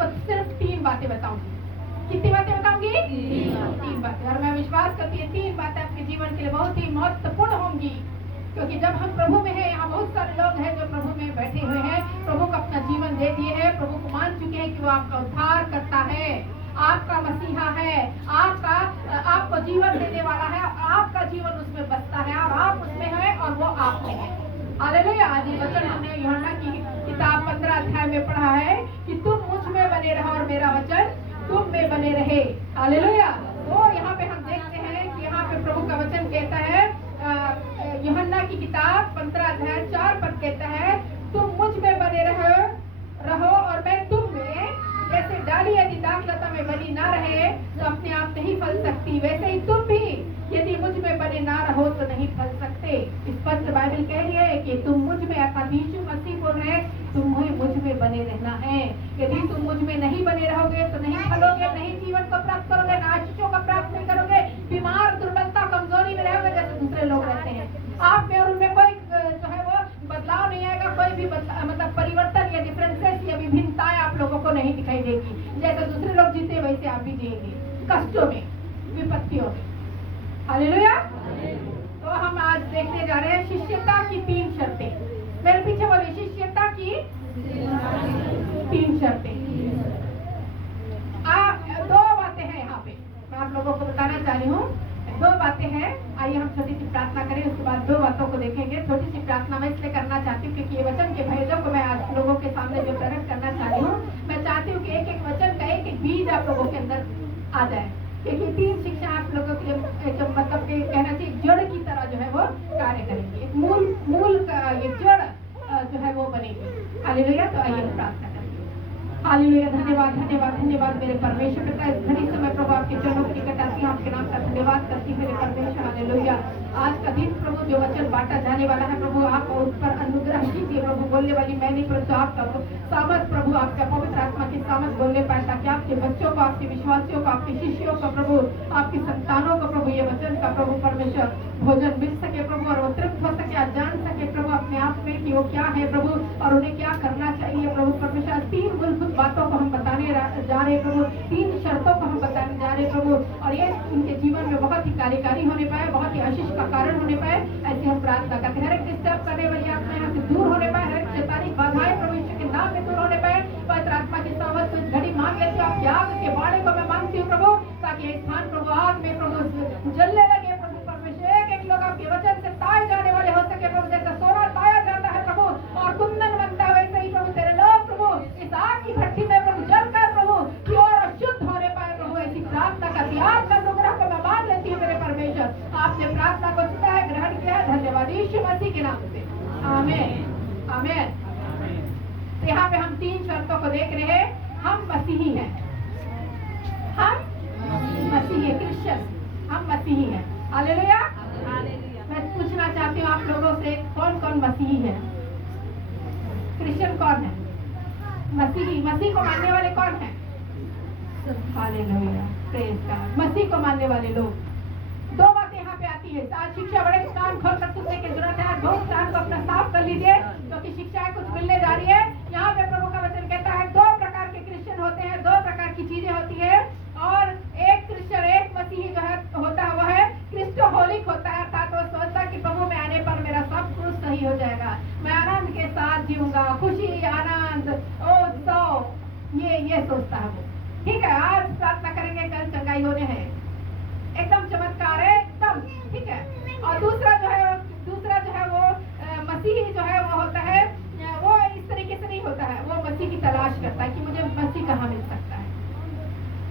आपको सिर्फ 3 बातें बताऊंगी। कितनी बातें बताऊंगी? 3 बातें। और मैं विश्वास करती हूँ 3 बातें आपके जीवन के लिए बहुत ही महत्वपूर्ण होंगी, क्योंकि जब हम प्रभु में हैं, यहाँ बहुत सारे लोग हैं जो प्रभु में बैठे हुए हैं, प्रभु को अपना जीवन दे दिए हैं, प्रभु को मान चुके हैं कि वो आपका उद्धार करता है, आपका मसीहा है, आपको जीवन देने वाला है, आपका जीवन उसमें बसता है और आप उसमें हैं और वो आप में है। हालेलुया। आज ये वचन हमने यूहन्ना की किताब 15 अध्याय में पढ़ा है कि तुम मुझ में बने रहो और मेरा वचन तुम में बने रहे। हालेलुया। तो यहाँ पे हम देखते हैं कि यहाँ पे प्रभु का वचन कहता है, यूहन्ना की किताब 15 अध्याय 4 पद कहता है, तुम मुझ में बने रहो और मैं तुम में। जैसे डाली यदि दाखलता में बनी ना रहे तो अपने आप नहीं फल सकती, वैसे ही तुम भी यदि मुझ में बने ना रहो तो नहीं फल सकते। स्पष्ट बाइबल कह रही है कि तुम मुझ में, अर्थात यीशु मसीह बोल रहे हैं, तुम्हें मुझ में बने रहना है। यदि तुम मुझ में नहीं बने रहोगे तो नहीं फलोगे, नहीं जीवन को प्राप्त करोगे, ना आशीषों को प्राप्त नहीं करोगे, बीमार, दुर्बलता, कमजोरी में रहोगे जैसे दूसरे लोग रहते हैं। आप में और उनमें कोई जो है वो बदलाव नहीं आएगा, कोई भी मतलब परिवर्तन या डिफरेंसेस या विभिन्नताएं आप लोगों को नहीं दिखाई देगी। जैसे दूसरे लोग जीते वैसे आप भी जिएंगे, कष्टों में, विपत्तियों में। हालेलुया। तो हम आज देखने जा रहे हैं शिष्यता की 3 शर्तें। मेरे पीछे बोलिए, शिष्यता की 3 शर्तें। 2 बातें हैं यहाँ पे, मैं आप लोगों को बताना चाह रही हूँ। 2 बातें हैं। आइए हम छोटी सी प्रार्थना करें, उसके बाद 2 बातों को देखेंगे। छोटी सी प्रार्थना मैं इसलिए करना चाहती हूँ क्योंकि ये वचन के भेदों को मैं आज लोगों के सामने जो प्रकट करना चाह रही हूँ, मैं चाहती हूँ कि एक एक वचन का एक एक बीज आप लोगों के अंदर आ जाए, क्योंकि 3 शिक्षा आप लोगों के लिए मतलब के कहना चाहिए जड़ की तरह जो है वो कार्य करेंगी, एक मूल का ये जड़ जो है वो बनेगी। हालेलुया। तो आइए हम प्रार्थना करेंगे। हालेलुया। धन्यवाद धन्यवाद धन्यवाद मेरे परमेश्वर पिता, इस घड़ी से मैं प्रभु आपके चरणों के निकट आती हूँ, आपके नाम का धन्यवाद करती हूँ मेरे परमेश्वर। हालेलुया। आज का दिन प्रभु जो वचन बांटा जाने वाला है प्रभु, आप उस पर अनुग्रह कीजिए प्रभु। बोलने वाली मैं नहीं परंतु आपका सामर्थ प्रभु, आपका पवित्र आत्मा की सामर्थ बोलने पाए, ताकि आपके बच्चों को, आपके विश्वासियों को, आपके शिष्यों को प्रभु, आपकी संतानों को प्रभु ये वचन का प्रभु परमेश्वर भोजन मिल सके प्रभु, और वो तृप्त हो सके, जान सके प्रभु अपने आप में कि वो क्या है प्रभु और उन्हें क्या करना चाहिए प्रभु परमेश्वर। 3 मूलभूत बातों को हम बताने जा रहे प्रभु, 3 शर्तों को हम बताने जा रहे प्रभु, और ये उनके जीवन में बहुत ही कार्यकारी होने पाए, बहुत ही आशीष का कारण होने पाए, ऐसी हम प्रार्थना करते हैं। हर एक डिस्टर्ब करने वाली आत्मा यहाँ से दूर होने पाए, हर एक शैतानी बाधाएं प्रभु यीशु के नाम में दूर होने पाए। पवित्र आत्मा की सामर्थ इस घड़ी मांग लेती हूँ, आपकी आग के बाड़े को मैं मांगती हूँ प्रभु, ताकि ये स्थान प्रभु आग में प्रभु जलने लगे प्रभु परमेश्वर। एक लोग आपके वचन से ताए जाने वाले हो सके प्रभु, जैसा सोना ताया जाता है प्रभु और कुंदन बनता है, वैसे ही प्रभु तेरे लोग प्रभु इस आग की भट्टी में प्रभु जलकर प्रभु प्योर और शुद्ध होने पाए प्रभु, ऐसी प्रार्थना करती आज मैं अनुग्रह को मैं मान लेती हूँ मेरे परमेश्वर। आपने प्रार्थना को सुना है, ग्रहण किया है, धन्यवाद यीशु मसीह के नाम से, आमीन आमीन। तो यहाँ पे हम 3 शर्तों को देख रहे हैं। हम मसीही हैं, हम मसीही क्रिश्चियन, हम मसीही हैं। हालेलुया। मैं पूछना चाहती हूँ आप लोगों से, कौन कौन मसीही है? क्रिश्चियन कौन है? मसीही, मसीह को मानने वाले कौन है? Hallelujah, praise God. मसीह को मानने वाले लोग। 2 बातें यहाँ पे आती है। आज शिक्षा बड़े कान खोल कर सुनने की जरूरत है। बहुत कान को अपना साफ कर लीजिए, क्योंकि शिक्षाएं कुछ मिलने जा रही है। यहाँ पे प्रभु का वचन कहता है 2 प्रकार के क्रिश्चियन होते हैं, 2 प्रकार की चीजें होती है, और एक क्रिश्चियन, एक मसीही जो है होता है वह है क्रिस्टोहोलिक होता है, अर्थात वो सोचता है कि प्रभु में आने पर मेरा सब कुछ सही हो जाएगा, मैं आनंद के साथ जीऊंगा, खुशी आनंद उत्सव, ये सोचता है वो। ठीक है, आज प्रार्थना करेंगे, कल चंगाई होने हैं, एकदम चमत्कार है एकदम, ठीक है। और दूसरा जो है वो मसीही जो है वो होता है, वो इस तरीके से नहीं होता है, वो मसीह की तलाश करता है कि मुझे मसीह कहाँ मिल सकता है।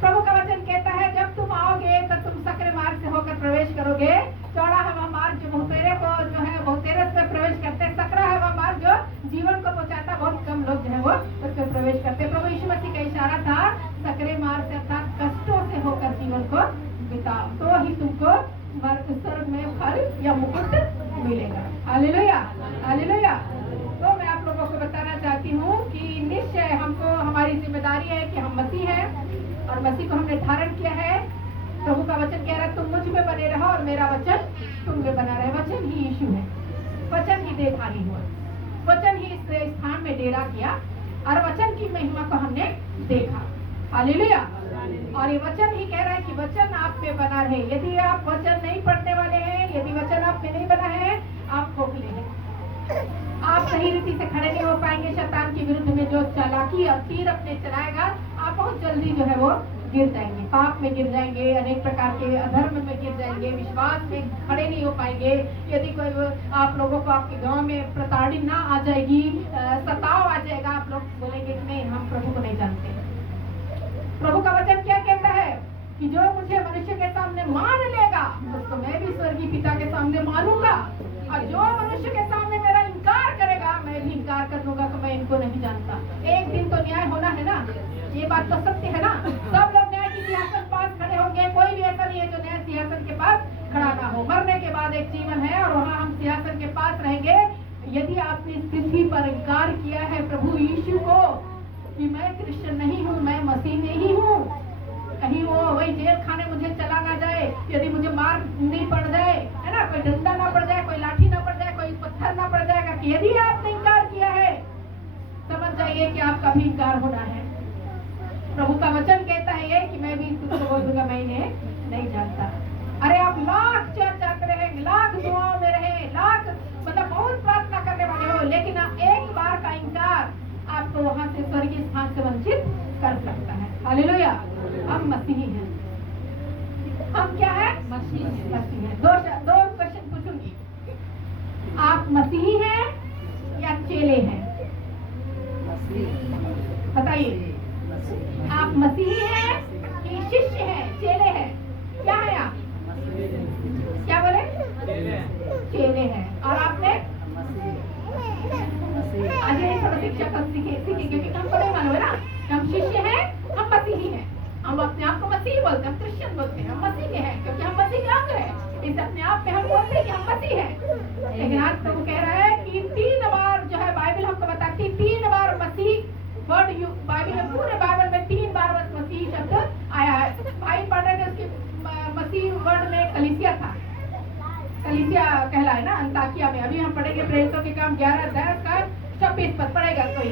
प्रभु का वचन कहता है जब तुम आओगे तो तुम सकरे मार्ग से होकर प्रवेश करोगे। चौड़ा है वह मार्ग जो बहुतेरे को जो है बहुतेरे में प्रवेश करते हैं, सकरा है वह मार्ग जो जीवन को पहुंचाता है, बहुत कम लोग जो है वो उसमें प्रवेश करते हैं। प्रभु यीशु मसीह का इशारा था सकरे मार्ग से, अर्थात कष्टों से होकर जीवन को बिताओ, तो ही तुमको स्वर्ग में फल या मुकुट मिलेगा। Hallelujah hallelujah. तो मैं आप लोगों को बताना चाहती हूँ कि निश्चय हमको, हमारी जिम्मेदारी है कि हम मसीह हैं और मसीह को हमने धारण किया है। प्रभु का वचन कह रहा है तुम मुझ में बने रहो और मेरा वचन तुम में बना रहे। वचन ही यीशु है, वचन ही देहधारी हुआ, वचन ही इस स्थान में डेरा किया। और वचन की महिमा को हमने देखा। हालेलुया। और ये वचन ही कह रहा है कि वचन आप में बना रहे। यदि आप वचन नहीं पढ़ने वाले हैं, यदि वचन आप में नहीं बना है, आप खोखले हैं, आप सही रीति से खड़े नहीं हो पाएंगे। शैतान के विरुद्ध में जो चालाकी और तीर अपने चलाएगा, आप बहुत जल्दी जो है वो गिर जाएंगे, पाप में गिर जाएंगे, अनेक प्रकार के अधर्म में गिर जाएंगे, विश्वास में खड़े नहीं हो पाएंगे। यदि कोई आप लोगों को आपके गांव में प्रताड़ना आ जाएगी, सताव आ जाएगा, आप लोग बोलेंगे कि नहीं, हम प्रभु को नहीं जानते। प्रभु का वचन क्या कहता है कि जो मुझे मनुष्य के सामने मान लेगा, उसको मैं भी स्वर्गीय पिता के सामने मानूंगा, और जो मनुष्य के सामने मेरा इनकार करेगा, मैं भी इनकार कर दूंगा कि मैं इनको नहीं जानता। एक दिन तो न्याय होना है ना, ये बात तो सत्य है ना। सब लोग न्याय के सिंहासन पास खड़े होंगे, कोई भी ऐसा नहीं है जो न्याय सिंहासन के पास खड़ा ना हो। मरने के बाद एक जीवन है और वहाँ हम सिंहासन के पास रहेंगे। यदि आपने इस पृथ्वी पर इनकार किया है प्रभु यीशु को कि मैं क्रिश्चियन नहीं हूँ, मैं मसीह नहीं हूँ, कहीं वो वही जेल खाने मुझे चला ना जाए, यदि मुझे मार नहीं पड़ जाए, है ना, कोई डंडा ना पड़ जाए, कोई लाठी ना पड़ जाए, कोई पत्थर ना पड़ जाएगा, कि यदि आपने इनकार किया है, समझ जाइए कि आपका भी इनकार होना है। प्रभु का वचन कहता है ये कि मैं भी तुझको बोल दूंगा, मैं इन्हें नहीं जानता। अरे आप लाख चर्चा रहे, लाख दुआओं में रहे, लाख मतलब बहुत प्रार्थना करने वाले हो, लेकिन एक बार का इनकार आपको वहां से स्वर्गीय स्थान से वंचित कर सकता है। हालेलुया। हम मसीही हैं। हम क्या है? मसीही हैं। मसीही हैं। दो क्वेश्चन पूछूंगी, आप मसीही हैं या चेले हैं? बताइए, आप मसीही हैं कि शिष्य हैं, चेले हैं? क्या है आप? क्या बोले? चेले हैं। और आपने आज ये थोड़ा शिक्षा कब सीखेंगे, क्योंकि हमको नहीं मालूम है ना, हम शिष्य हैं, हम मसीही हैं। हम अपने आप को मसीही बोलते हैं, क्रिश्चियन बोलते हैं, हम मसीह के हैं, क्योंकि हम मसीह के अंग हैं। इस अपने आप में हम बोलते हैं कि हम मसीह हैं। लेकिन आज प्रभु कह रहा है कि 3 बार जो है बाइबल हमको बताती है, 3 बार मसीह वर्ड बाइबल में, पूरे बाइबल में 3 बार बस मसीह शब्द आया है। भाई पढ़ रहे थे, उसकी मसीह वर्ड में कलीसिया था, कलीसिया कहलाए ना अंताकिया में। अभी हम पढ़ेंगे प्रेरितों के काम 11 अध्याय का 26 पद पढ़ेगा, कोई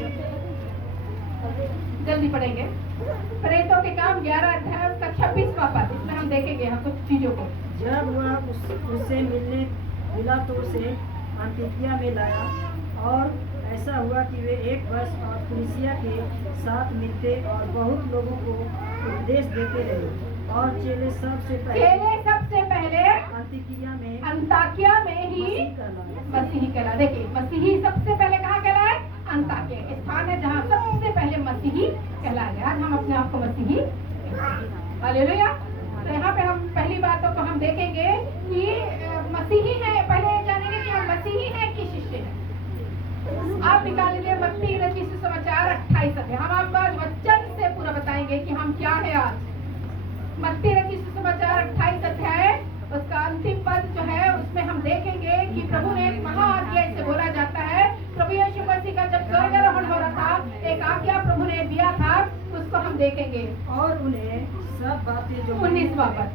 जल्दी पढ़ेंगे। प्रेरितों के काम 11 अध्याय का 26वां पद, इसमें हम देखेंगे हम कुछ चीजों को। जब वह उससे मिला तो उसे अंतिकिया में लाया, और ऐसा हुआ कि वे एक वर्ष और कलीसिया के साथ मिलते और बहुत लोगों को उपदेश देते रहे। और चेले सबसे पहले अंताकिया में ही मसीही कहला। देखिए, मसीही सबसे पहले कहाँ कहलाए? अंताकिया स्थान है जहाँ सबसे पहले मसीही कहलाए। आज हम अपने आप को मसीही, हालेलुया। तो यहाँ पे हम पहली बातों को हम देखेंगे कि मसीही है। पहले जानेंगे कि हम मसीही हैं कि शिष्य हैं। आप निकाल लीजिए मत्ती रचित सुसमाचार 28 अध्याय। हम आपको आज वचन से पूरा बताएंगे कि हम क्या है। आज मत्ती रचित सुसमाचार 28 अध्याय, उसका अंतिम पद जो है उसमें हम देखेंगे कि प्रभु ने एक महा आज्ञा इसे बोला जाता है। प्रभु यीशु मसीह का जब स्वर्गारोहण हो रहा था, एक आज्ञा प्रभु ने दिया था, उसको हम देखेंगे। और उन्हें सब बातें जो 19वां पद,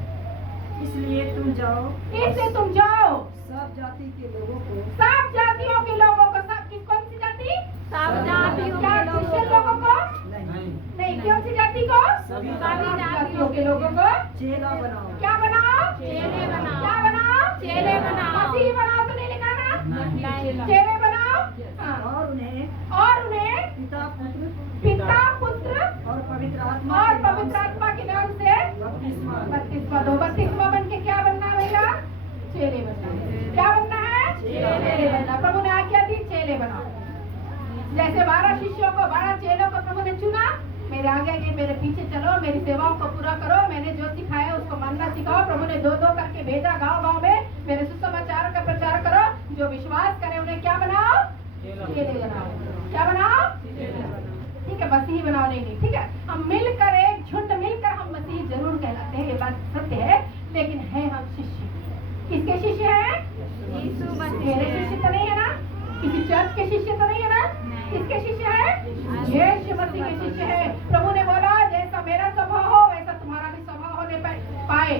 इसलिए तुम जाओ सब जाति के लोगों को, सब जातियों के लोगों को, सब किस कौन सी जाति? सब जातियों के लोगों को नहीं, कौन सी जाति को? सभी जातियों के लोगों को चेला बनाओ। क्या बनाओ? चेले बनाओ। क्या बनाओ? चेले बनाओ। मसीह बनाओ तो नहीं लिखा ना, चेले बनाओ। हाँ। और उन्हें पिता पुत्र और पवित्र आत्मा के नाम से बपतिस्मा बन के क्या बनना भैया? चेले बनना। क्या बनना है? चेले बनना। प्रभु ने आज्ञा दी, चेले बनाओ। जैसे 12 शिष्यों को, 12 चेलों को प्रभु ने चुना, मेरे आगे आगे मेरे पीछे चलो, मेरी सेवाओं को पूरा करो, मैंने जो सिखाया उसको मानना सिखाओ। प्रभु ने 2-2 करके भेजा गांव-गांव में, मेरे सुसमाचार का प्रचार करो। जो विश्वास करे उन्हें क्या बनाओ? चेले बनाओ। क्या बनाओ? ठीक है, मसीही बनाओ नहीं, ठीक है। हम मिलकर, एक झुंड मिलकर हम मसीही जरूर कहलाते हैं, ये बात सत्य है। लेकिन है हम शिष्य, किसके शिष्य हैं? यीशु मसीह। मेरे शिष्य तो नहीं है ना, किसी चर्च के शिष्य तो नहीं है ना, किसके शिष्य है? यीशु मसीह के शिष्य है। प्रभु ने बोला जैसा मेरा स्वभाव हो वैसा तुम्हारा भी स्वभाव होने पाए,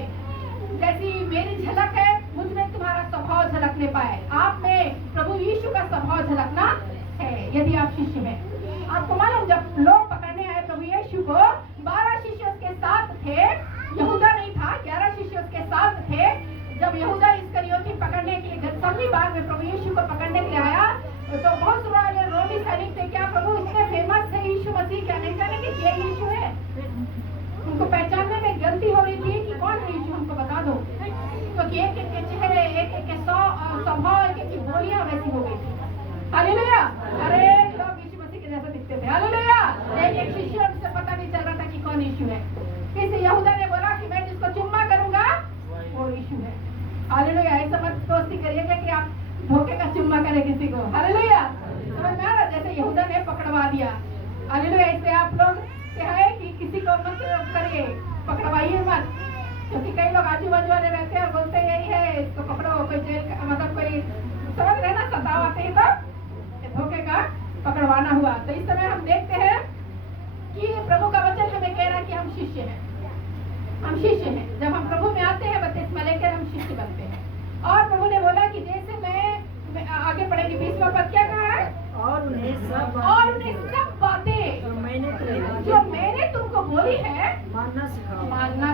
जैसी मेरी झलक है मुझ में तुम्हारा स्वभाव झलकने पाए। आप में प्रभु यीशु का स्वभाव झलकना है, यदि आप शिष्य हैं। आपको मालूम जब लोग पकड़ने आए प्रभु यीशु को 12 शिष्य उसके साथ थे, यहूदा नहीं था, 11 शिष्य उसके साथ थे। जब यहूदा इस्करियोती पकड़ने के लिए गतसमनी बाग में प्रभु यीशु को पकड़ने के लिए आया तो बहुत सारे रोमी सैनिक थे, क्या प्रभु इतने फेमस थे यीशु मसीह, क्या नहीं जाने कि ये यीशु है? उनको पहचानने में गलती हो रही थी कि कौन है यीशु, हमको बता दो, क्योंकि एक एक के चेहरे, एक एक के स्वभाव, एक एक की बोलियां वैसी हो गई थी। हालेलुया! अरे लोग यीशु मसीह के जैसे दिखते थे। हालेलुया! एक एक शिष्य से पता नहीं चल रहा था कि कौन यीशु है। किसी यहूदा ने बोला कि मैं जिसको चुम्मा करूंगा वो यीशु है। हालेलुया! ऐसा मत दोस्ती करिएगा कि आप धोखे का चुम्मा करें किसी को। हालेलुया! समझ में आ रहा? जैसे यहूदा ने पकड़वा दिया। हालेलुया! इससे आप लोग क्या है कि किसी को मत करिए, पकड़वाइए मत, क्योंकि कई लोग आजू बाजू वाले रहते हैं और बोलते हैं यही है, इसको पकड़ो, कोई जेल का मतलब कोई समझ रहे ना, सताव आते ही तो धोखे का पकड़वाना हुआ। तो इस समय हम देखते हैं कि प्रभु का वचन हमें कह रहा है कि हम शिष्य हैं, हम शिष्य हैं। जब हम प्रभु में आते हैं बपतिस्मा लेकर हम शिष्य बनते हैं। और प्रभु ने बोला कि जैसे मैं आगे पढ़ेंगे 20वां पद क्या कहा है? और उन्हें सब बातें जो मैंने तुमको बोली है मानना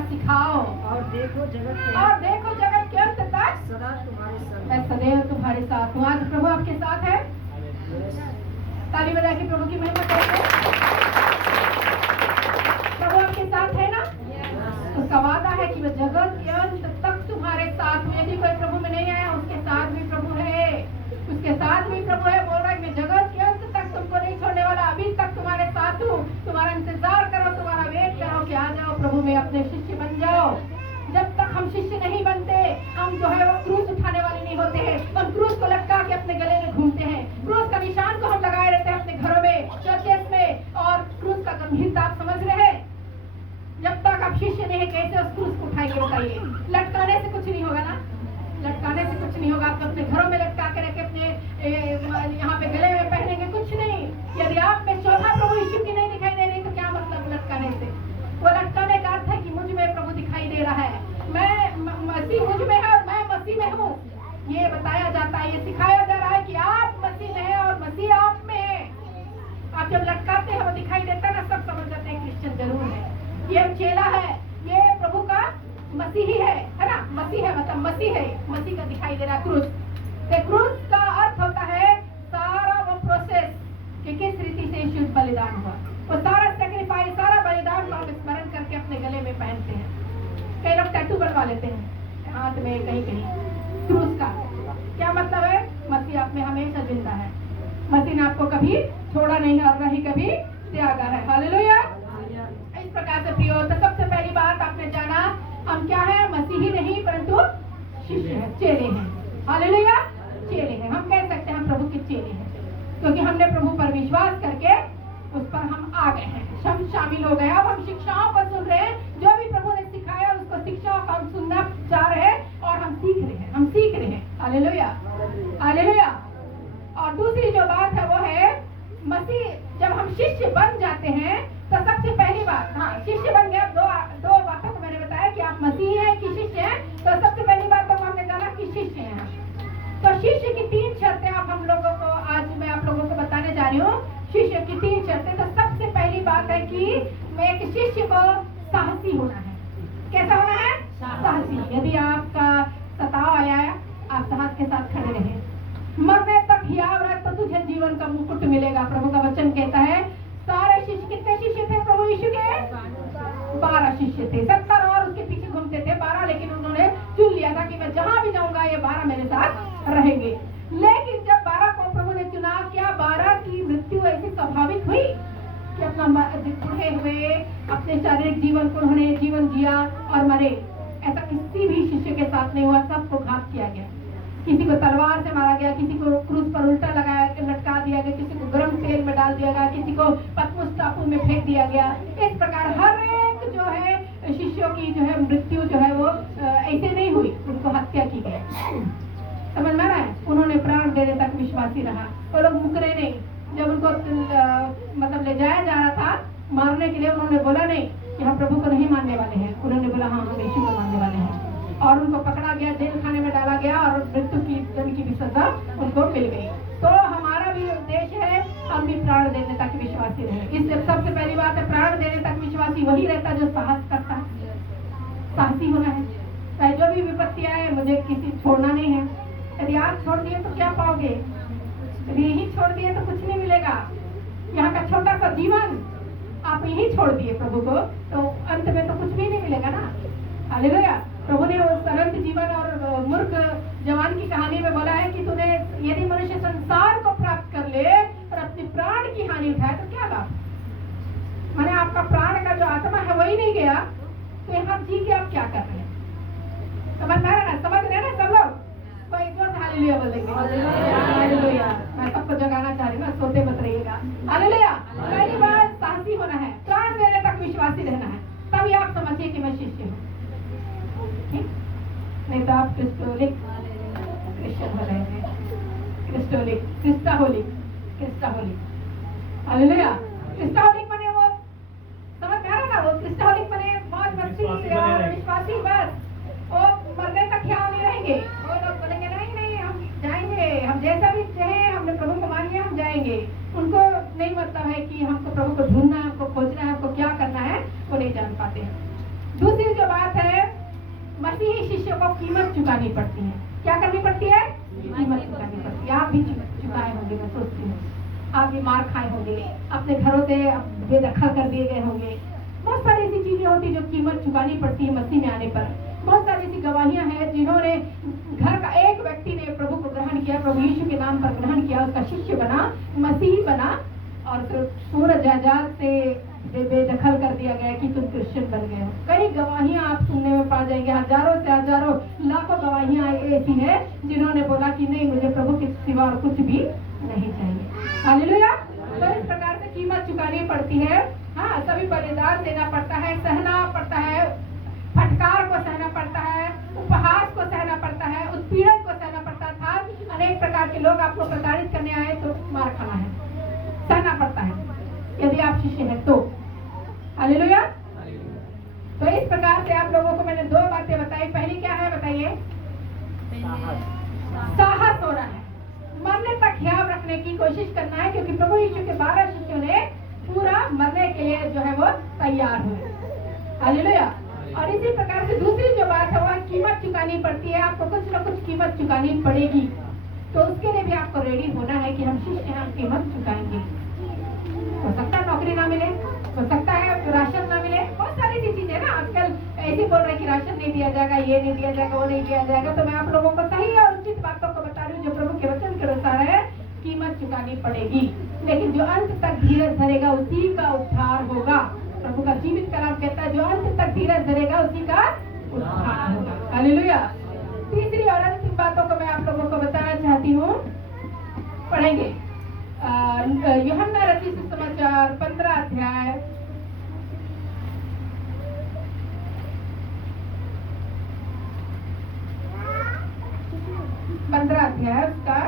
सिखाओ। और देखो जगत के अंत तक सदा तुम्हारे संग मैं सदैव तुम्हारे साथ हूँ। आज प्रभु आपके साथ है। ताली बजा के प्रभु की महिमा करते हैं। प्रभु आपके साथ है ना? उसका वादा है कि वह जगत के अंत तक तुम्हारे साथ हूँ। यदि कोई प्रभु में नहीं आया उसके साथ भी प्रभु है, उसके साथ भी प्रभु है। बोल रहा है मैं जगत के अंत तक तुमको नहीं छोड़ने वाला, अभी तक तुम्हारे साथ हूँ। तुम्हारा इंतजार करो, तुम्हारा वेट करो कि आ जाओ प्रभु में अपने शिष्य बन जाओ। जब तक हम शिष्य नहीं बनते, हम जो है वो क्रूस उठाने वाले नहीं होते हैं। हम क्रूस को लटका के अपने गले में घूमते हैं। क्रूस का निशान को हम लगाए रहते हैं अपने घरों में, चर्चेस में, और क्रूस का गंभीरता आप समझ रहे हैं। जब तक आप शिष्य नहीं, कैसे उस क्रूस को उठाएंगे बताइए? लटकाने से कुछ नहीं होगा ना, लटकाने से कुछ नहीं होगा। आप अपने घरों में लटका के रखे, अपने यहाँ पे गले में पहनेंगे, कुछ नहीं। यदि आप में शोभा प्रभु यीशु की नहीं दिखाई दे रही तो क्या मतलब लटकाने से? वो लटकाने का अर्थ है कि मुझ में प्रभु दिखाई दे रहा है, मैं मसीह मुझ में है और मैं मसीह में हूँ। ये बताया जाता है, ये सिखाया जा रहा है कि आप मसीह में है और मसीह आप में है। आप जब लटकाते हैं वो दिखाई देता है ना, सब समझ जाते हैं क्रिश्चियन जरूर है, ये चेला है, ये प्रभु का मसीही है ना? मसीह है मतलब मसीह है, मसीह का दिखाई दे रहा क्रूस। तो क्रूस का अर्थ होता है सारा वो प्रोसेस कि किस रीति से यीशु बलिदान हुआ, वो सारा सेक्रीफाइस, सारा बलिदान को हम स्मरण करके अपने गले में पहनते हैं। कई लोग टैटू बनवा लेते हैं हाथ में, कहीं कहीं क्रूस का। क्या मतलब है? मसीह आप में हमेशा जिंदा है, मसीह ने आपको कभी छोड़ा नहीं और न ही कभी त्यागा है। हालेलुया! इस प्रकार से प्रियो, तो सबसे पहली बात आपने जाना हम क्या है? मसीही नहीं परंतु शिष्य हैं, चेले हैं। हालेलुया! चेले हैं। हम कह सकते हैं हम प्रभु के चेले हैं, क्योंकि हमने प्रभु पर विश्वास करके उस पर हम आ गए हैं, हम शामिल हो गए। अब हम शिक्षाओं को सुन रहे हैं, जो भी प्रभु ने सिखाया उसको शिक्षाओं को हम सुनना चाह रहे हैं और हम सीख रहे हैं, हम सीख रहे हैं। हालेलुया! हालेलुया! और दूसरी जो बात है वो है मसीह, जब हम शिष्य बन जाते हैं तो सबसे पहली बात, हाँ शिष्य बन गया, दो बातों को मैंने बताया कि आप मसीह हैं कि शिष्य हैं। तो सबसे पहली बात तो हमने जाना कि शिष्य हैं। तो शिष्य की 3 शर्तें आप हम लोगों को, आज मैं आप लोगों को बताने जा रही हूँ शिष्य की 3 शर्तें। तो सबसे पहली बात है कि एक शिष्य को साहसी होना है। कैसा होना है? साहसी। यदि आपका सताव आया है, आप साहस के साथ खड़े रहे, मरने तक हियाव रहे तो तुझे जीवन का मुकुट मिलेगा। प्रभु का वचन कहता है सारे शिष्य, कितने शिष्य थे प्रभु यीशु के? 12 शिष्य थे। 70 और उसके पीछे घूमते थे, 12 लेकिन उन्होंने चुन लिया था कि मैं जहां भी जाऊंगा ये 12 मेरे साथ रहेंगे। लेकिन जब 12 को प्रभु ने चुना, क्या 12 की मृत्यु ऐसी स्वाभाविक हुई कि अपना बूढ़े हुए, अपने शारीरिक जीवन को उन्होंने जीवन जिया और मरे? ऐसा किसी भी शिष्य के साथ नहीं हुआ। सबको घात किया गया, किसी को तलवार से मारा गया, किसी को क्रूस पर उल्टा लगाया लटका दिया गया, किसी को गर्म तेल में डाल दिया गया, किसी को पतमुस टापू में फेंक दिया गया। इस प्रकार हर एक जो है शिष्यों की जो है मृत्यु जो है वो ऐसे नहीं हुई, उनको हत्या की गई। समझ में आ रहा है? उन्होंने प्राण देने तक विश्वासी रहा, वो लोग मुकरे नहीं। जब उनको मतलब ले जाया जा रहा था मारने के लिए, उन्होंने बोला नहीं कि हम प्रभु को नहीं मानने वाले हैं, उन्होंने बोला हाँ हम यीशु को मानने वाले हैं। और उनको पकड़ा गया, जेल खाने में डाला गया और मृत्यु की दंड की भी सजा उनको मिल गई। तो हमारा भी उद्देश्य है, हम हम भी प्राण देने तक विश्वासी रहे। इसलिए सबसे पहली बात है, प्राण देने तक विश्वासी वही रहता है जो साहस करता है। साहसी होना है, चाहे जो भी विपत्ति आए, मुझे किसी छोड़ना नहीं है। यदि आप छोड़ दिए तो क्या पाओगे? यदि यही छोड़ दिए तो कुछ नहीं मिलेगा। यहाँ का छोटा सा जीवन आप यही छोड़ दिए प्रभु को, तो अंत में तो कुछ भी नहीं मिलेगा ना। हालेलुया। प्रभु ने उस अनंत जीवन और मूर्ख जवान की कहानी में बोला है कि तूने यदि मनुष्य संसार को प्राप्त कर ले और अपने प्राण की हानि उठाए तो क्या लाभ? माने आपका प्राण का जो आत्मा है वही नहीं गया, तो यहाँ जी के आप क्या कर रहे हैं? समझ में आ रहा ना? समझ रहे ना सब लोग? कोई एक बार हालेलुया बोलेंगे। हालेलुया। मैं सबको जगाना चाह रही हूँ ना, सोते मत रहिएगा। हालेलुया। पहली बात साहसी होना है, प्राण देने तक विश्वासी रहना है, तभी आप समझिए कि मैं शिष्य हूँ। नहीं तो आप क्रिस्टोलिक क्रिश्चियन हो रहे हैं, क्रिस्टोलिक, क्रिस्टाहोलिक। हालेलुया। क्रिस्टाहोलिक माने वो समझ में आ रहा ना? वो क्रिस्टाहोलिक माने बहुत मस्ती और विश्वासी, बस वो मरने तक ख्याल नहीं रहेंगे। वो लोग बोलेंगे नहीं नहीं हम जाएंगे, हम जैसा भी चाहे, हमने प्रभु को मान लिया, हम जाएंगे। उनको नहीं मतलब है कि हमको प्रभु को ढूंढना है, हमको खोजना है, हमको क्या करना है, वो नहीं जान पाते हैं। दूसरी जो बात है, मसीही शिष्यों को कीमत चुकानी पड़ती है। क्या करनी पड़ती है? कीमत चुकानी पड़ती है। आप भी चुकाए होंगे, मैं सोचती हूँ। आप भी मार खाए होंगे, अपने घरों से बेदखल कर दिए गए होंगे। बहुत सारी ऐसी चीजें होती जो कीमत चुकानी पड़ती है मसीह में आने पर। बहुत सारी ऐसी गवाहियां हैं जिन्होंने घर का एक व्यक्ति ने प्रभु को ग्रहण किया, प्रभु यीशु के नाम पर ग्रहण किया, उसका शिष्य बना, मसीही बना, और फिर पूरा जायदाद से बेदखल कर दिया गया कि तुम क्रिश्चियन बन गए हो। कई गवाहियां आप सुनने में पा जाएंगे, हजारों से हजारों लाखों गवाहियां ऐसी हैं जिन्होंने बोला कि नहीं, मुझे प्रभु के सिवा और कुछ भी नहीं चाहिए। हालेलुया। तो इस प्रकार से कीमत चुकानी पड़ती है। हाँ, सभी बलिदान देना पड़ता है, सहना पड़ता है, फटकार को सहना पड़ता है, उपहास को सहना पड़ता है, उत्पीड़न को सहना पड़ता था। अनेक प्रकार के लोग आपको प्रताड़ित करने आए तो मार खाना है, सहना पड़ता है, यदि आप शिष्य हैं तो। हालेलुया। तो इस प्रकार से आप लोगों को मैंने दो बातें बताई। पहली क्या है बताइए? साहस हो रहा है, मरने तक ख्याल रखने की कोशिश करना है, क्योंकि प्रभु यीशु के 12 शिष्यों ने पूरा मरने के लिए जो है वो तैयार हुए। हालेलुया। और इसी प्रकार से दूसरी जो बात है वह कीमत चुकानी पड़ती है। आपको कुछ न कुछ कीमत चुकानी पड़ेगी, तो उसके लिए भी आपको रेडी होना है कि हम शिष्य हैं, हम कीमत चुकाएंगे। हो सकता है नौकरी ना मिले, हो सकता है राशन ना मिले, बहुत सारी सी चीजें ना आजकल ऐसे बोल रहे हैं कि राशन नहीं दिया जाएगा, ये नहीं दिया जाएगा, वो नहीं दिया जाएगा। तो मैं आप लोगों को सही और उचित बातों को बता रही हूँ जो प्रभु के वचन के अनुसार है। कीमत चुकानी पड़ेगी, लेकिन जो अंत तक धीरज धरेगा उसी का उद्धार होगा। प्रभु का जीवित कलाम कहता है, जो अंत तक धीरज धरेगा उसी का उद्धार होगा। हालेलुया। तीसरी और अंतिम बातों को मैं आप लोगों को बताना चाहती हूँ, पढ़ेंगे यूहन्ना रचित सुसमाचार 15 अध्याय 15 अध्याय उसका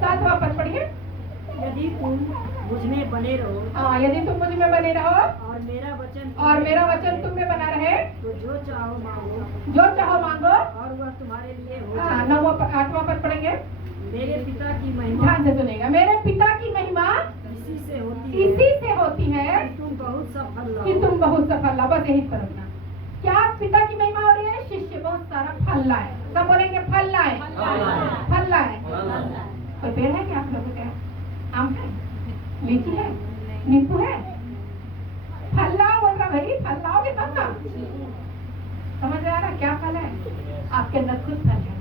7वां पद पढ़िए। यदि तुम मुझ में बने रहो, हाँ, यदि तुम मुझ में बने रहो और मेरा वचन तुम में बना रहे, तो जो चाहो मांगो और वह तुम्हारे लिए हो हाँ, जाए। 8वां पद पढ़ेंगे। मेरे पिता की महिमा ध्यान से सुनेगा। मेरे पिता की महिमा इसी से होती है कि तुम बहुत सफल कि रहो। तुम बहुत सफल लाओ। बस यही पढ़ना। क्या पिता की महिमा हो रही है? शिष्य बहुत सारा फल लाए। सब बोलेंगे फल लाए, फल लाए। कोई पेड़ है क्या आप लोगों के? आम है, लीची है, नींबू है? फल लाओ बोल रहा भाई, फल लाओगे तब ना। समझ आ रहा क्या फल है? आपके अंदर खुद फल है।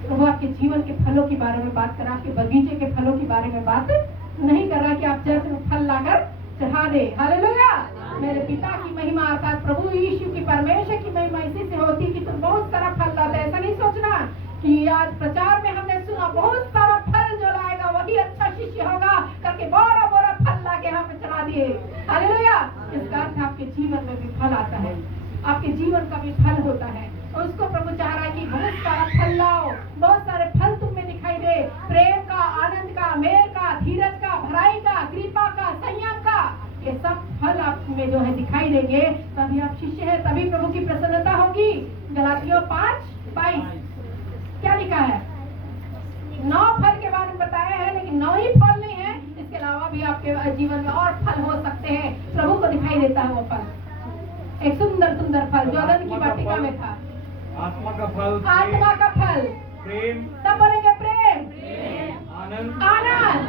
प्रभु आपके जीवन के फलों के बारे में बात कर रहा, आपके बगीचे के फलों के बारे में बात नहीं कर रहा कि आप चर्च में फल लाकर चढ़ा दे। हालेलुया। मेरे पिता की महिमा अर्थात प्रभु यीशु की, परमेश्वर की महिमा इसी से होती कि तुम बहुत सारा फल लाते। ऐसा नहीं सोचना कि आज प्रचार में हमने सुना बहुत सारा फल जो लाएगा वही अच्छा शिष्य होगा करके बोरा बोरा फल लाके यहाँ पे चढ़ा दिए। हालेलुया। इसका अर्थ आपके जीवन में भी फल आता है, आपके जीवन का भी फल होता है। उसको प्रभु चाह रहा है कि बहुत सारा फल लाओ, बहुत सारे फल तुम में दिखाई दे, प्रेम का, आनंद का, मेल का, धीरज का, भलाई का, कृपा का, संयम का। ये सब फल आप में जो है दिखाई देंगे, तभी आप शिष्य हैं, तभी प्रभु की प्रसन्नता होगी। गलातियों 5:22 क्या लिखा है? 9 फल के बारे में बताया है, लेकिन 9 ही फल नहीं है, इसके भी आपके जीवन में और फल हो सकते हैं। प्रभु को दिखाई देता है वो फल, एक सुंदर सुंदर फल जो अदन की वाटिका में था। आत्मा का फल, आत्मा का फल, प्रेम, सब बोलेंगे प्रेम, आनंद, आनंद,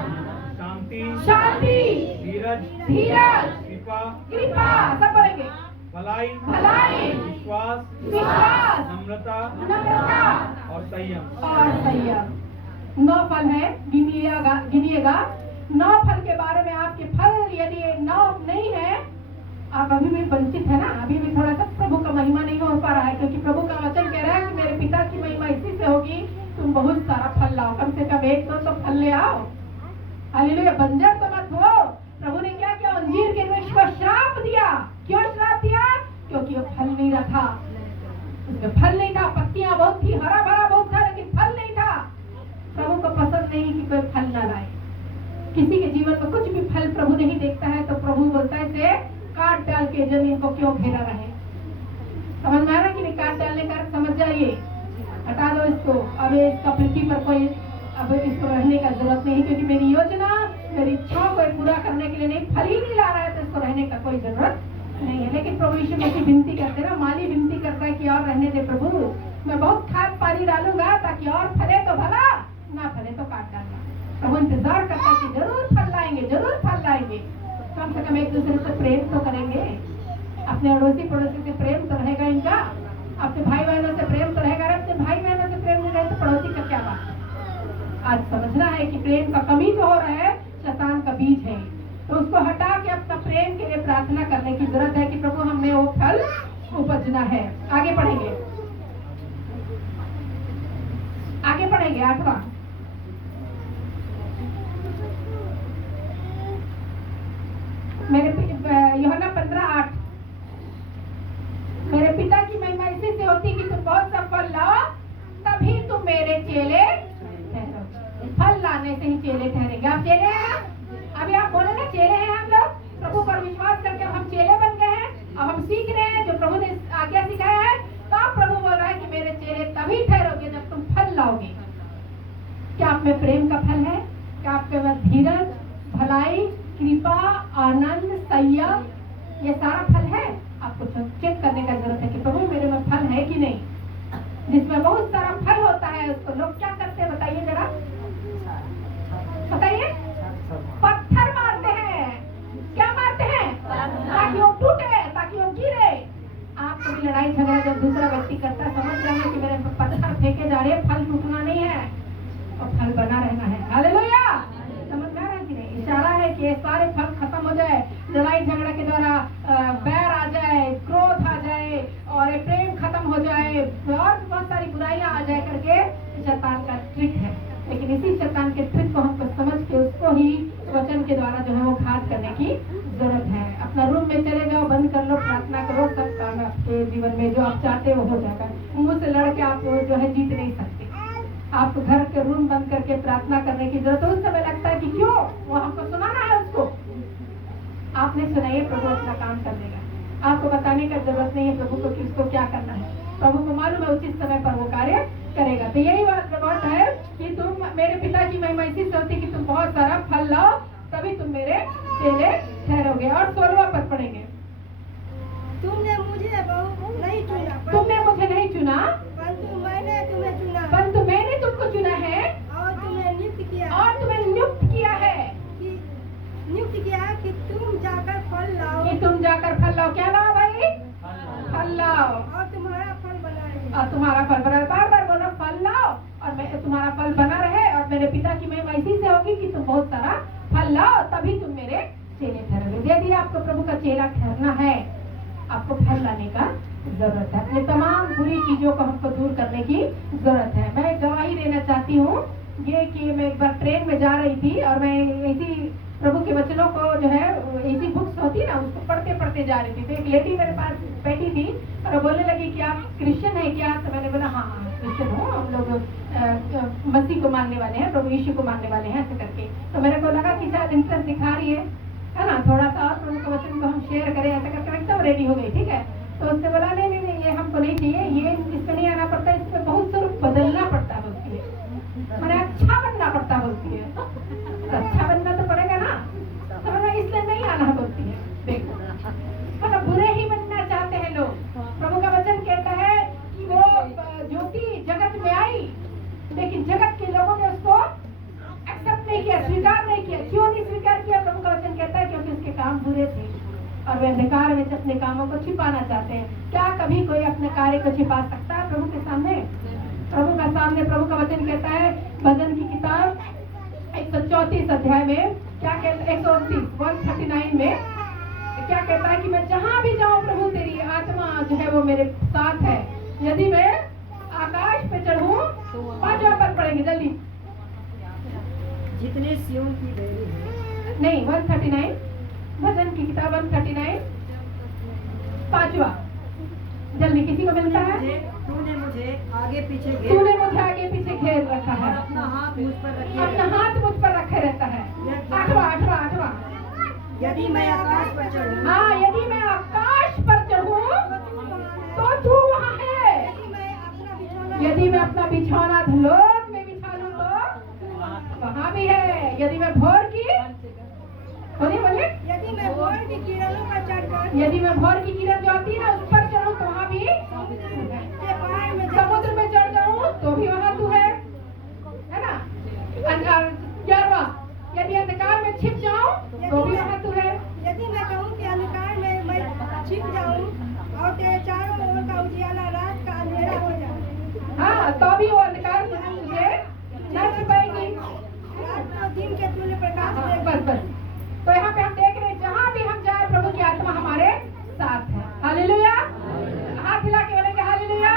शांति, शांति, धीरज, धीरज, कृपा, कृपा, सब बोलेंगे भलाई, भलाई, विश्वास, विश्वास, नम्रता नम्रता और संयम। और संयम। 9 फल है, गिनिएगा 9 फल के बारे में। आपके फल यदि 9 नहीं है, आप अभी भी वंचित है ना, अभी भी थोड़ा सा प्रभु का महिमा नहीं हो पा रहा है, क्योंकि प्रभु का वचन कह रहा है कि मेरे पिता की महिमा इसी से होगी, तुम बहुत सारा फल लाओ, कम से कम 1 तो फल ले आओ। हालेलुया, बंजर तो मत हो। प्रभु ने क्या किया, अंजीर के वृक्ष को श्राप दिया। क्यों श्राप दिया? क्योंकि वो फल नहीं रहा था, उसमें फल नहीं था, पत्तियां बहुत थी, हरा भरा बहुत था, लेकिन फल नहीं था। प्रभु को पसंद नहीं कि कोई फल न लाए। किसी के जीवन में कुछ भी फल प्रभु नहीं देखता है तो प्रभु बोलता है इसे काट डाल के जमीन को क्यों घेरा रहे। समझ में आ रहा कि नहीं? काट डालने का समझ जाइए, हटा दो इसको। अब इसका पृथ्वी पर कोई अब इसको रहने का जरूरत नहीं, क्योंकि मेरी योजना, मेरी इच्छाओं को पूरा करने के लिए नहीं, फल ही नहीं ला रहा है तो इसको रहने का कोई जरूरत नहीं है। लेकिन प्रभु यीशु मसीह विनती करते ना, माली विनती करता है कि और रहने दे प्रभु, मैं बहुत खाद पानी डालूंगा ताकि और फले तो भला, ना फले तो काट डालना। प्रभु इंतजार करता है कि जरूर फल लाएंगे, जरूर फल लाएंगे। कम से कम एक दूसरे से प्रेम तो करेंगे, अपने अड़ोसी पड़ोसी से प्रेम तो रहेगा इनका, अपने भाई बहनों से प्रेम तो रहेगा। अपने भाई बहनों से प्रेम नहीं रहे तो पड़ोसी का क्या बात। आज समझना है कि प्रेम का कमी जो हो रहा है शैतान का बीज है, तो उसको हटा के अपना प्रेम के लिए प्रार्थना करने की जरूरत है कि प्रभु हमें वो फल उपजना है। आगे पढ़ेंगे, आगे पढ़ेंगे 8वां। मेरे यूहन्ना 15:8, मेरे पिता की महिमा इसी से होती कि तुम बहुत सा फल लाओ, तभी तुम मेरे चेले ठहरोगे। फल लाने से ही चेले ठहरेंगे। आप चेले हैं ना? अभी आप बोले ना चेले हैं हम लोग, प्रभु पर विश्वास करके हम चेले बन गए हैं। अब हम सीख रहे हैं जो प्रभु ने आज्ञा सिखाया है, तो आप प्रभु बोल रहा है कि मेरे चेले तभी ठहरोगे जब तुम फल लाओगे। क्या आप में प्रेम का फल है? क्या आपके में धीरज, भलाई, कृपा, आनंद, संयम, ये सारा फल है? आपको चेक करने का जरूरत है कि प्रभु मेरे में फल है कि नहीं। जिसमें बहुत सारा फल होता है उसको लोग क्या करते हैं बताइए जरा, बताइए? पत्थर मारते हैं। क्या मारते हैं? ताकि वो टूटे, ताकि वो गिरे। आपको भी लड़ाई झगड़ा जब दूसरा व्यक्ति करता है, समझ रहे हैं कि मेरे पत्थर फेंके जा रहे हैं, फल टूटना नहीं है और फल बना रहना है। हालेलुया, समझ में आ रहा है कि नहीं? इशारा है कि ये सारे फल खत्म हो जाए, लड़ाई झगड़ा के द्वारा बैर आ जाए, क्रोध आ जाए और प्रेम खत्म हो जाए और बहुत सारी बुराइयां आ जाए करके शैतान का ट्रिक है। लेकिन इसी शैतान के ट्रिक को हमको समझ के उसको ही वचन के द्वारा जो है वो घात करने की जरूरत है। अपना रूम में चले जाओ, बंद कर लो, प्रार्थना करो, सब काम आपके जीवन में जो आप चाहते हो जाएगा। मुंह से लड़ के आप जो है जीत नहीं सकते। आपको घर के रूम बंद करके प्रार्थना करने की जरूरत है। उस समय लगता है कि क्यों, वो हमको सुनाना है उसको। आपने सुनाइए, प्रभु अपना काम कर देगा। आपको बताने का जरूरत नहीं है प्रभु को कि उसको क्या करना है। प्रभु को मालूम है उचित समय पर वो कार्य करेगा। तो यही बात है कि तुम मेरे पिता की महिमा इसी से होती कि तुम बहुत सारा फल लाओ, तभी तुम मेरे चेले ठहरोगे। और 16वां पद पढ़ेंगे। तुमने मुझे नहीं चुना, तुमने मुझे नहीं चुना, परंतु मैंने तुम्हें चुना, परंतु मैंने तुमको चुना है और तुम्हें नियुक्त किया, और तुम्हें नियुक्त किया है कि तुम जाकर फल लाओ, कि तुम जाकर फल लाओ। क्या लाओ भाई? फल लाओ और तुम्हारा फल बना रहे, और तुम्हारा फल बना। बार बार बोलो फल लाओ और मैं तुम्हारा फल बना रहे, और मेरे पिता की महिमा इसी से होगी कि तुम बहुत सारा फल लाओ, तभी तुम मेरे चेले ठहरोगे। यदि आपको प्रभु का चेला ठहरना है, आपको फल लाने का जरूरत है। अपने तमाम बुरी चीजों को हमको दूर करने की जरूरत है। मैं गवाही देना चाहती हूँ ये कि मैं एक बार ट्रेन में जा रही थी और मैं ऐसी प्रभु के वचनों को जो है ऐसी बुक्स होती ना उसको पढ़ते पढ़ते जा रही थी। तो एक लेडी मेरे पास बैठी थी और वो बोलने लगी कि आप क्रिश्चियन है क्या? तो मैंने बोला हाँ क्रिश्चियन हूँ, हम लोग मसीह को मानने वाले हैं, प्रभु यीशु को मानने वाले हैं, ऐसे करके। तो मेरे को लगा कि शायद इंटरेस्ट दिखा रही है ना, थोड़ा सा और प्रभु के वचन को हम शेयर करें, ऐसा करके मैं एकदम रेडी हो गई। ठीक है, तो उसने बोला नहीं नहीं नहीं ये हमको नहीं चाहिए, ये इसमें नहीं आना पड़ता, इसमें बहुत स्वरूप बदलना पड़ता बोलती है, मैंने अच्छा बनना पड़ता बोलती है। तो अच्छा बनना तो पड़ेगा ना, और वे अंधकार में अपने कामों को छिपाना चाहते हैं। क्या कभी कोई अपने कार्य को छिपा सकता है प्रभु के सामने? प्रभु का सामने प्रभु का वचन कहता है भजन की किताब 134 अध्याय में क्या कहता है, 139 में क्या कहता है कि मैं जहाँ भी जाऊँ प्रभु तेरी आत्मा जो है वो मेरे साथ है। यदि मैं आकाश पे चढ़ूँ, 5वां पद पढ़ेंगे जल्दी। जितने सियोन की बेली है, नहीं 139 भजन की किताब 139 5वां जल्दी किसी को मिलता है? तूने मुझे आगे पीछे घेर, तूने मुझे आगे पीछे घेर रखा है, और अपना हाथ मुझ पर रखे, अपना हाथ मुझ पर रखे रहता है। 8वां यदि मैं आकाश पर चढ़ूं, हाँ, यदि मैं आकाश पर चढ़ूं तो तू वहाँ है। यदि मैं अपना बिछौना धूलोक में बिछा लूं तो वहाँ भी है। यदि मैं भोर की बोलिए यदि मैं भोर की किरणों पर चढ़कर यदि मैं भोर की किरण जो आती है ना उस पर चढ़ूं तो वहाँ भी के पार में समुद्र में चढ़ जाऊं तो भी वहाँ तू है ना। 11वां यदि अंधकार में छिप जाऊं तो भी वहाँ तू है। यदि मैं कहूँ कि अंधकार में मैं छिप जाऊँ और तेरे चारों ओर का उजियाला रात का अंधेरा हो जाए, हाँ, तो भी वो अंधकार में तुझे न छिपाएगी। रात को दिन के तुल्य प्रकाश हाँ, देगी। बस तो यहाँ पे हम देख रहे हैं जहाँ भी हम जाए प्रभु की आत्मा हमारे साथ है। हालेलुया। हाथ हिला के बोलेंगे हालेलुया।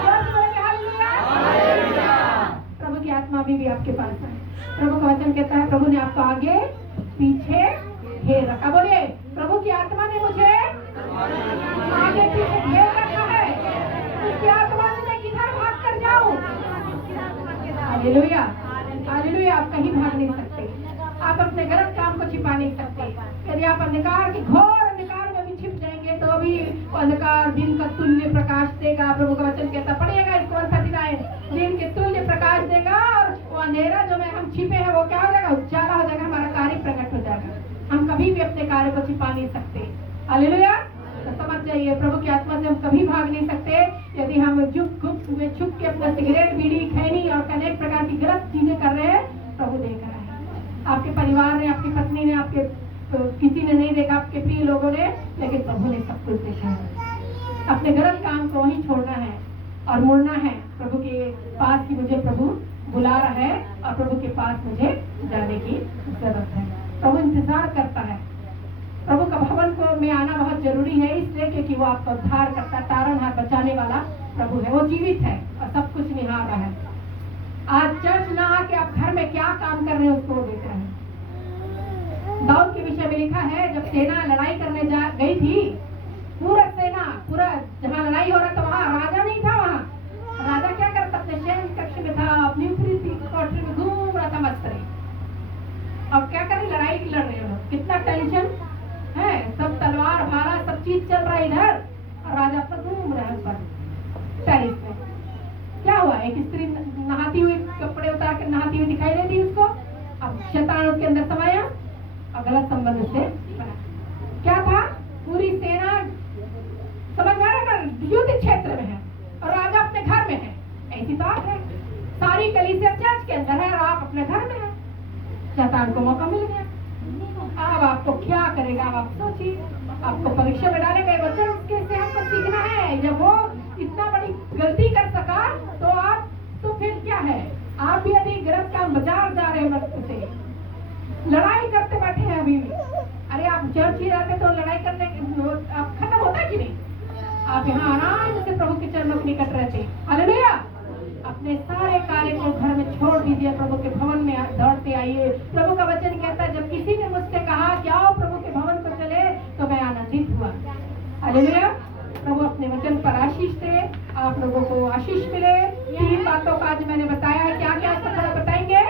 जोर से बोलेंगे हालेलुया। प्रभु की आत्मा अभी भी आपके पास है। प्रभु का वचन कहता है प्रभु ने आपको आगे पीछे घेर रखा। बोलिए प्रभु की आत्मा ने मुझे आगे पीछे घेर रखा है। उसकी आत्मा से मैं किधर भाग कर जाऊँ? हालेलुया। हालेलुया। आप कहीं भाग नहीं सकते, आप अपने गलत काम को छिपा नहीं सकते। यदि आप अंधकार की घोर अंधकार में भी छिप जाएंगे तो भी अंधकार दिन का तुल्य प्रकाश देगा। प्रभु का वचन कहता पढ़िएगा इसको 139 दिन के तुल्य प्रकाश देगा और वो अंधेरा जो में हम छिपे हैं वो क्या हो जाएगा? उजाला हो जाएगा, हमारा कार्य प्रकट हो जाएगा। हम कभी भी अपने कार्य को छिपा नहीं सकते। हालेलुया। तो समझ जाइए प्रभु की आत्मा से हम कभी भाग नहीं सकते। यदि हम गुप्त में छुप के अपना सिगरेट बीड़ी खैनी और अनेक प्रकार की गलत चीजें कर रहे हैं, प्रभु देख रहा है। आपके परिवार ने, आपकी पत्नी ने, आपके किसी ने नहीं देखा, आपके प्रिय लोगों ने, लेकिन प्रभु ने सब कुछ देखा है। अपने गलत काम को वहीं छोड़ना है और मुड़ना है। प्रभु के पास की मुझे प्रभु बुला रहा है और प्रभु के पास मुझे जाने की जरूरत है। प्रभु इंतजार करता है। प्रभु का भवन को में आना बहुत जरूरी है, इसलिए क्योंकि वो आपका उद्धार करता, तारणहार, बचाने वाला प्रभु है। वो जीवित है और सब कुछ निहार रहा है। आज चर्च ना आके आप घर में क्या काम कर रहे हैं उसको देख रहे हैं। दाऊद के विषय में लिखा है जब सेना लड़ाई करने गई थी, पूरा सेना, पूरा जहाँ लड़ाई हो रहा था वहाँ राजा नहीं था। वहाँ राजा क्या करता? अपने शयन कक्ष में था, अपनी ऊपरी कोठरी में घूम रहा था मस्त रही। अब क्या करें? लड़ाई लड़ रहे हो, कितना टेंशन है, सब तलवार भाला सब चीज चल रहा है इधर और राजा अपना घूम रहा है ऊपर टेरिस पे। क्या हुआ? एक स्त्री नहाती हुई, कपड़े उतार कर नहाती हुई दिखाई देती उसको। अब शैतान उसके अंदर समाया और गलत संबंध उससे बना। क्या था? पूरी सेना समझ में आ रहा है, युद्ध क्षेत्र में है और राजा अपने घर में है। ऐसी बात है, सारी कलीसिया चर्च के अंदर है और आप अपने घर में है। शैतान को मौका मिल गया। अब आपको क्या करेगा? अब आप सोचिए, आपको परीक्षा में डालेगा। वचन कैसे हमको सीखना है। जब वो इतना बड़ी गलती कर सका तो आप तो फिर क्या है? आप भी यदि गलत काम बाजार जा रहे हैं, मस्त से लड़ाई करते बैठे हैं अभी भी। अरे आप चर्च ही रहते तो लड़ाई करने आप खत्म होता कि नहीं? आप यहाँ आराम से प्रभु के चरणों के निकट रहते। हालेलुया। अपने सारे कार्य को घर में छोड़ दीजिए, प्रभु के भवन में दौड़ते आइए। प्रभु का वचन कहता है जब किसी ने मुझसे कहा कि आओ प्रभु के भवन को चले तो मैं आनंदित हुआ। हालेलुया। प्रभु अपने वचन पर आशीष दे, आप लोगों को आशीष मिले। 3 बातों का आज मैंने बताया है। क्या क्या आपको थोड़ा बताएंगे?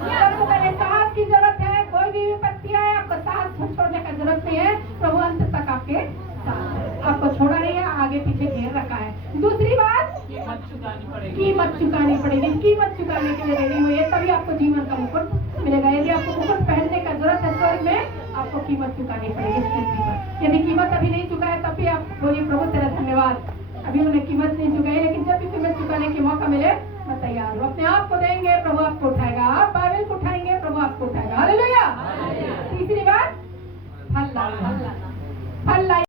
आपको पहले साहस की जरूरत है। कोई भी विपत्ति आए आपको साहस छोड़ने का जरूरत नहीं है। प्रभु अंत तक आपके साथ है, आपको छोड़ा नहीं है, आगे पीछे घेर रखा है। दूसरी बात, कीमत चुकानी पड़ेगी। कीमत चुकाने के लिए रेडी हुई है, तभी आपको जीवन का मुकुट मिलेगा। यदि आपको मुकुट पहनने का जरूरत है स्वर्ग में, आपको कीमत चुकानी पड़ेगी इस पृथ्वी पर। यदि कीमत अभी नहीं चुकाए तब भी आप बोलिए प्रभु तेरा धन्यवाद, अभी उन्हें कीमत नहीं चुकाई, लेकिन जब भी कीमत चुकाने के मौका मिले मैं तैयार हूँ। अपने आप को देंगे, प्रभु आपको उठाएगा। आप बाइबल को उठाएंगे, प्रभु आपको उठाएगा। हालेलुया। तीसरी बात, फल पालना